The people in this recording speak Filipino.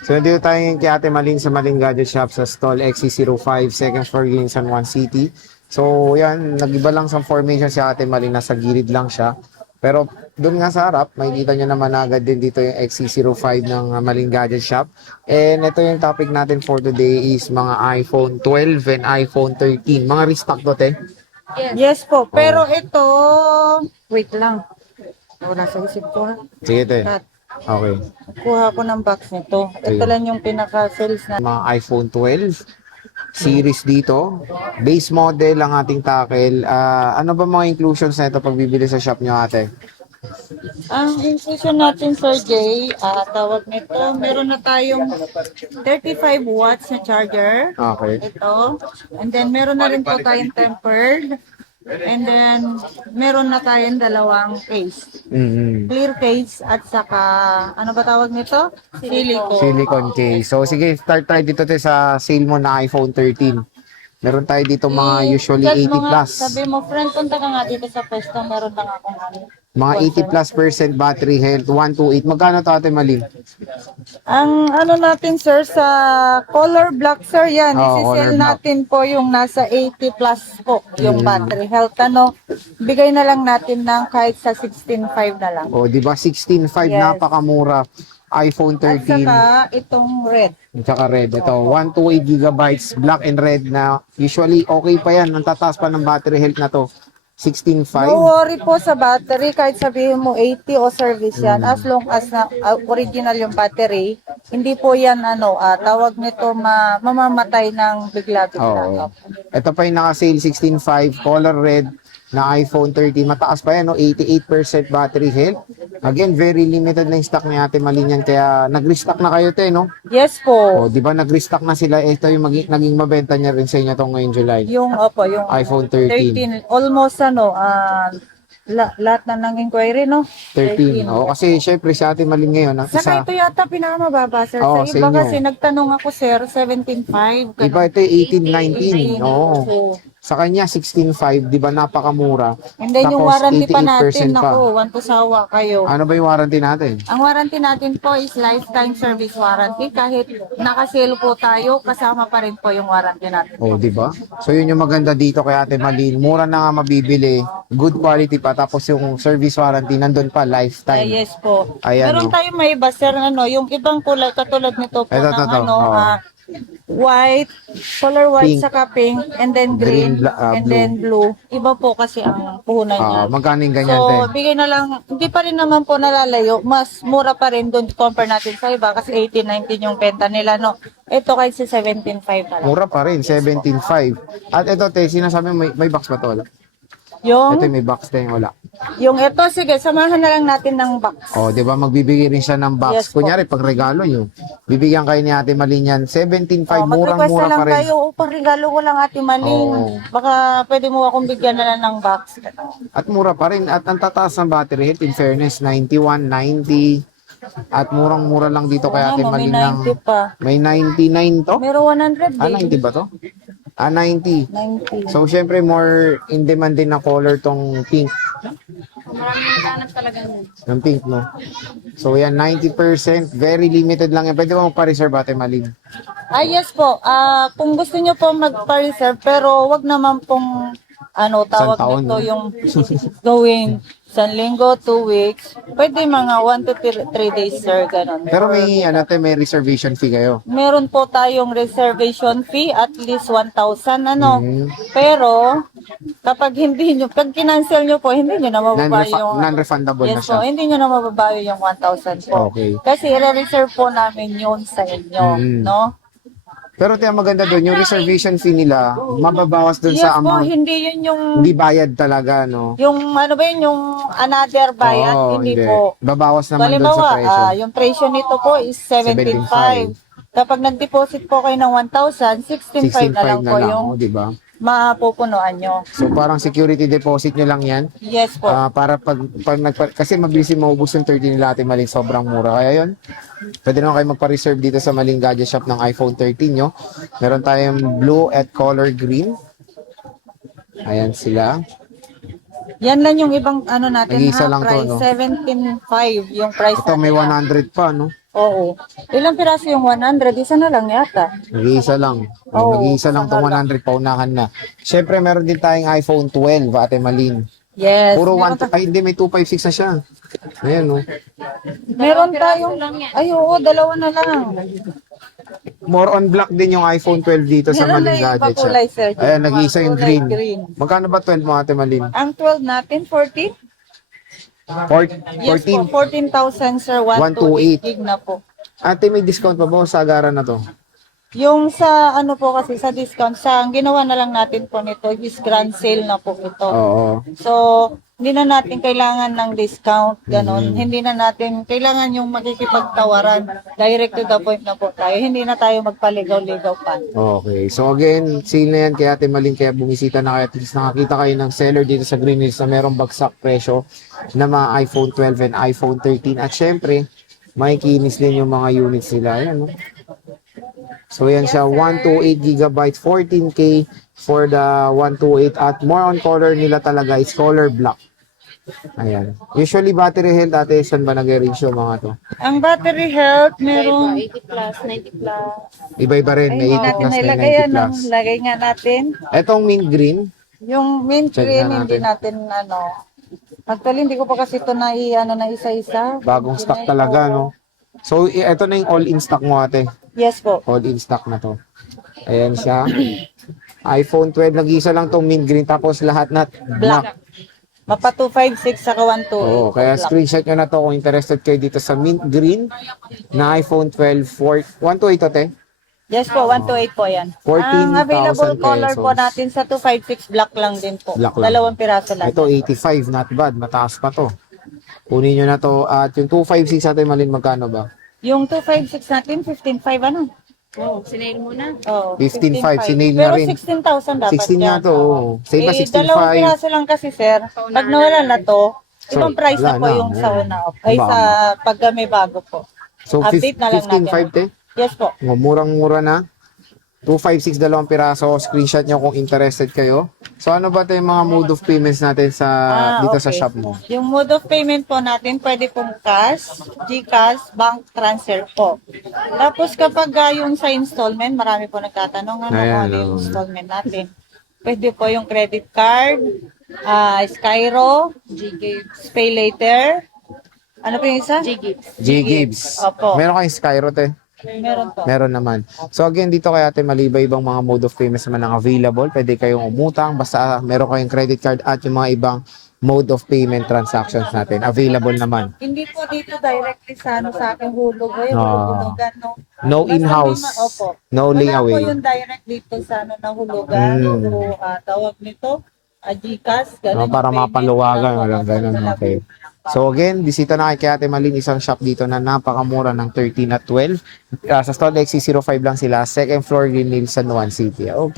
So, dito tayo ngayon kay Ate Malin sa Malin Gadget Shop sa stall XC05, second floor in San Juan City. So, yan, nag-iba lang sa formation si Ate Malin, nasa gilid lang siya. Pero doon nga sa harap, makikita nyo naman agad din dito yung XC05 ng Malin Gadget Shop. And ito yung topic natin for today is mga iPhone 12 and iPhone 13. Mga restock to, te. Yes po, pero ito, wait lang. Wala sa isip ko ha. Sige, te. Cut. Okay. Kuha ko ng box nito. Ito Ayun. lang yung pinaka-sales na. Mga iPhone 12 series dito. Base model ang ating tackle. Ano ba mga inclusions na ito pag bibili sa shop nyo, ate? Ang inclusion natin, Sir Jay, tawag nito, meron na tayong 35 watts na charger. Okay. Ito. And then, meron na rin po tayong tempered. And then, meron na tayong dalawang case. Mm-hmm. Clear case at saka, ano ba tawag nito? Silicone. Silicone case. So, sige, start tayo dito te sa sale mo na iPhone 13. Meron tayo dito mga usually Chat 80 mo nga, plus. sabi mo, friend, punta ka nga dito sa pwesto, meron lang akong ano. Mga 80 plus percent battery health, 128. Magkano to, ate Malin? Ang ano natin, sir, sa color black, sir, yan, Oo, isi-sell color black. natin po yung nasa 80 plus po, yung battery health. Ano, bigay na lang natin ng kahit sa 16.5 na lang. O, di ba? 16.5, Yes. napakamura. iPhone At 13. saka, itong red. Tsaka red. Ito, 128 gigabytes, black and red na usually okay pa yan. Ang tataas pa ng battery health na to. 16.5. No worry po sa battery, kahit sabihin mo 80 o service yan, as long as na original yung battery, hindi po yan ano, tawag nito mamamatay ng bigla-bigla. Oo. Ito pa yung naka-sale 16.5, color red na iPhone 13. Mataas pa yan, no? 88% battery health. Again, very limited na yung stock ni Ate Malin yan. Kaya nag-restock na kayo, te, no? Yes O, po. di ba nag-restock na sila? Ito yung naging mabenta niya rin sa inyo tong ngayong July. Yung opo, yung iPhone 13. 13, almost ano, lahat na ng inquiry, no? 13. Oo, kasi syempre si Ate Malin ngayon, ang isa, Saka ito yata pinakamababa, sir. Oo, Sa sa iba inyo. kasi nagtanong ako, sir, 17.5. iba ito 18, 19. Oo. So, Sa kanya, 16.5, di ba napakamura? and then yung Tapos, warranty pa 88% natin, pa. naku, want to sawa kayo. Ano ba yung warranty natin? Ang warranty natin po is lifetime service warranty. Kahit nakasale po tayo, kasama pa rin po yung warranty natin. Oh, di ba? So yun yung maganda dito kay Ate Malin. Mura na nga mabibili, good quality pa, tapos yung service warranty nandun pa lifetime. Yes po. Ayan, Meron oh. tayong may iba, sir, ano, yung ibang kulay, katulad nito po Ito, ng ito. ano, Oo. white, color white, Pink. saka pink, and then Green, green, and blue. then blue. Iba po kasi ang puhunan niya. Magkano yung ganyan, te? So, bigay na lang, hindi pa rin naman po nalalayo, mas mura pa rin doon compare natin sa iba kasi 18-19 yung benta nila, no? Ito kahit sa 17.5 na lang. Mura pa rin, 17.5. At ito, te, sinasabi mo, may box ba to? Wala? Yung, Ito may box, te, wala. yung ito, sige, samahan na lang natin ng box. Oh, di ba magbibigay rin siya ng box. Yes, po. Kunyari, pag regalo nyo, bibigyan kayo ni Ate Malin yan, 17.5, Mag-request na murang-mura lang pa rin. kayo, upang regalo ko lang Ate Maling. Oo. Baka pwede mo akong bigyan na lang ng box. At mura pa rin. At ang tataas ng battery health, in fairness, 91, 90. At murang-mura lang dito kay Ate Ano, may Malin ng... 90 pa. May 99 to? Meron 100 din. 90 ba to? 90. 90. So, syempre, more in demand din na color tong pink. Maraming naghanap talaga nun. Ng pink, no? So, yan, 90%. Very limited lang yan. Pwede mo magpa-reserve, Ate Malin. Yes po. Kung gusto niyo po magpa-reserve, pero wag naman pong ano, tawag taon, nito no? yung going 1 linggo, 2 weeks. Pwede mga 1 to 3 days, sir, ganun. Pero may, ano, te, may reservation fee kayo. Meron po tayong reservation fee at least 1,000 ano. Mhm. Pero kapag hindi nyo, pag kinancel nyo po, hindi nyo na mababawi yung Non-refundable na yes siya. po, hindi nyo na mababawi yung 1,000 po. Okay. Kasi i-reserve po namin yun sa inyo, Mhm. no? Pero te, ang maganda doon, yung reservation fee nila, mababawas doon Yes sa po, amount. hindi yun yung Hindi bayad talaga, no? ano ba yun, yung another bayad, Oo, hindi po. Babawas naman doon sa Halimbawa, presyo. yung presyo nito po is 17.5. Kapag nag-deposit po kayo ng 1,000, 16.5 na 16.5 lang na po lang, yung oh, di ba? mapupunuan nyo. So parang security deposit nyo lang yan. Yes po. Para kasi mabilis yung maubos yung 30 nila Ate Maling, sobrang mura. Kaya yun, pwede naman kayo magpa-reserve dito sa Maling Gadget Shop ng iPhone 13 nyo. Meron tayong blue at color green. Ayan sila. Yan lang yung ibang ano natin Nag-iisa ha, lang to, price. no? 17.5 yung price Ito may natin, ha. 100 pa, no? Oo. Ilang piraso yung 100? Isa na lang yata. Nag-iisa lang. Oo, Nag-iisa lang tong 100, paunahan na. Siyempre, meron din tayong iPhone 12, Ate Malin. Yes. Puro Meron, 1, ay hindi, may 256 na siya. Ayan, no. meron tayong, ay oo, dalawa na lang. More on black din yung iPhone 12 dito sa Meron na Maling yung Gadget Shop. pakulay, sir. Ayan, nag-iisa yung Kulay green. green. Magkano ba 12 mo, Ate Malin? Ang 12 natin, 40? 14. Yes po, 14,000 sir, 128 gig na po. Ate, may discount pa ba sa agaran na to? Yung sa ano po kasi sa discount, sa ang ginawa na lang natin po nito is grand sale na po ito. Oo. So, hindi na natin kailangan ng discount, ganon. Hindi na natin kailangan yung makikipagtawaran. Direct to the point na po tayo. Hindi na tayo magpaligaw-ligaw pa. Okay. So again, sale na yan kay Ate Malin, kaya bumisita na kayo. At least nakakita kayo ng seller dito sa Green Hills na merong bagsak presyo na mga iPhone 12 and iPhone 13. At syempre, makikinis din yung mga units nila. Ayan, no? So yan siya, 128GB, 14K for the 128 at more on color nila talaga is color black. Ayan. Usually battery health, ate, saan ba nag-range yung mga to? Ang battery health, merong 80 plus, 90 plus. Iba-iba rin, may 80 natin plus, may nailagay 90 yan, plus. lagay nga natin. Etong mint green, Yung mint Check green, na hindi natin actually hindi ko pa kasi ito na na isa-isa. bagong stock talaga, no? So, ito na yung all-in stock mo, ate. Yes po. All-in stock na to. Ayan siya. iPhone 12, nag-isa lang tong mint green, tapos lahat na black. Mapa 256 saka 128. Oo, kaya screenshot nyo na to kung interested kayo dito sa mint green na iPhone 12 for 128 to, te. Yes po, 128 po yan. 14,000 Ang available color po pesos. natin sa 256 black lang din po. Black lang. Dalawang piraso lang. Ito 85, not bad, mataas pa to. Kunin nyo na to. At yung 256 natin, Malin, magkano ba? Yung 256 natin, 15.5 ano? Wow, sinail mo na. Oh, 15.5, sinail na Pero rin. 16,000 dapat 16 nga yan. to. Oo. Save ba Dalawang 16.5? piraso lang kasi sir. Pag nawala na to, ibang So, price na wala po na. yung sa Oo. una. Ay Baka. sa pag may bago po. So, Update na lang 15.5, te? Yes po. Murang-mura na. 256, dalawang piraso. Screenshot nyo kung interested kayo. So, ano ba ito yung mga mode of payments natin sa dito sa Okay. shop mo? Yung mode of payment po natin, pwede pong cash, GCash, bank transfer po. Tapos kapag yung sa installment, marami po nagtatanong ano Ayan, yung oo. installment natin. Pwede po yung credit card, Skyro, Pay Later. Ano po yung isa? G-Gibbs. Opo. Meron kayong Skyro, te? Meron po. Meron naman. So again, dito kay Ate Maliba, ibang mga mode of payments naman ang available. Pwede kayong umutang, basta meron kayong credit card at yung mga ibang mode of payment transactions natin. Available naman. Hindi po dito directly sa sa aking hulog. Hulugan, no? No Basta in-house. opo. No Wala po layaway. yung direct dito sa na hulugan. Mm. So, tawag nito, GCash. No, para mapaluwagan. Walang ganun. Okay. So again, bisita na kay Ate Malin, isang shop dito na napakamura ng 13 at 12. Sa Stall XC05 lang sila, second floor, Green Hills, San Juan City. Okay.